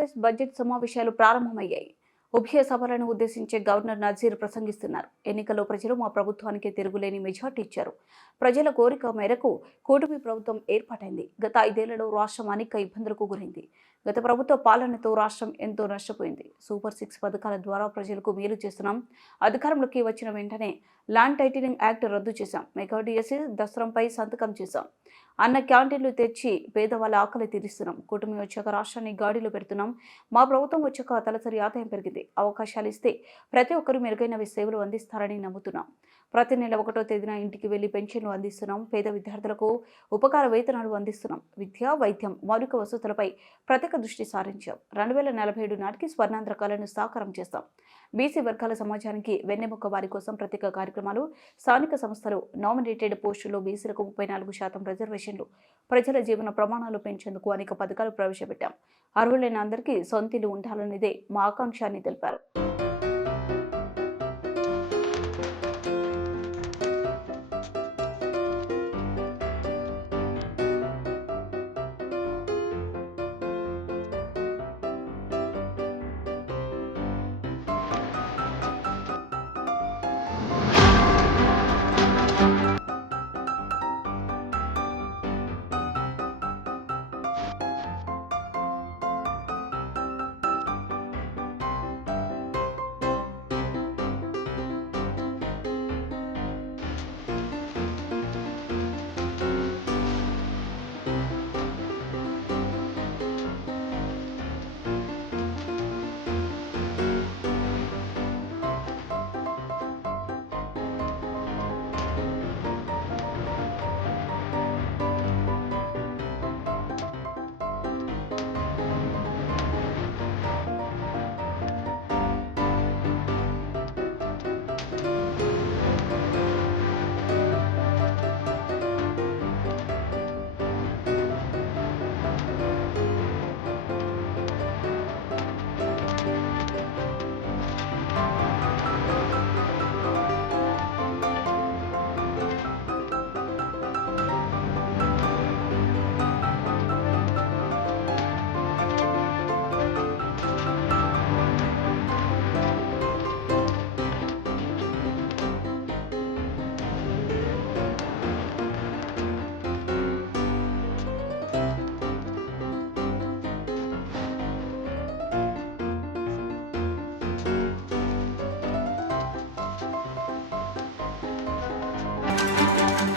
Andhra Pradesh budget సమావేశాలు ప్రారంభమయ్యాయి. ఉభయ సభలను ఉద్దేశించి గవర్నర్ నజీర్ ప్రసంగిస్తున్నారు. ఎన్నికల్లో ప్రజలు మా ప్రభుత్వానికి తిరుగులేని మెజార్టీ ఇచ్చారు. ప్రజల కోరిక మేరకు కూటమి ప్రభుత్వం ఏర్పాటైంది. గత 5 ఏళ్లలో రాష్ట్రం అనేక ఇబ్బందులకు గురైంది. గత ప్రభుత్వ పాలనతో రాష్ట్రం ఎంతో నష్టపోయింది. సూపర్ 6 పథకాల ద్వారా ప్రజలకు మేలు చేస్తున్నాం. అధికారంలోకి వచ్చిన వెంటనే ల్యాండ్ టైటిలింగ్ యాక్ట్ రద్దు చేశాం. మెగా డిఎస్సి దసరంపై సంతకం చేశాం. అన్న క్యాంటీన్లు తెచ్చి పేదవాళ్ళ ఆకలి తీరుస్తున్నాం. కూటమి వచ్చాక రాష్ట్రాన్ని గాడిలో పెడుతున్నాం. మా ప్రభుత్వం వచ్చాక తలసరి ఆదాయం పెరిగింది. అవకాశాలు ఇస్తే ప్రతి ఒక్కరూ మెరుగైన సేవలు అందిస్తారని నమ్ముతున్నాం. ప్రతి నెల 1వ తేదీన ఇంటికి వెళ్లి పెన్షన్లు అందిస్తున్నాం. పేద విద్యార్థులకు ఉపకార వేతనాలు అందిస్తున్నాం. విద్య, వైద్యం, మౌలిక వసతులపై ప్రత్యేక దృష్టి సారించాం. 2047 నాటికి స్వర్ణాంధ్ర కళను సాకారం చేస్తాం. బీసీ వర్గాల సమాజానికి వెన్నెముక వారి కోసం ప్రత్యేక కార్యక్రమాలు, స్థానిక సంస్థలు నామినేటెడ్ పోస్టుల్లో బీసీలకు 34% రిజర్వేషన్లు, ప్రజల జీవన ప్రమాణాలు పెంచేందుకు అనేక పథకాలు ప్రవేశపెట్టాం. అర్హులైన అందరికీ సొంతిల్లు ఉండాలనేదే మా ఆకాంక్ష అని తెలిపారు.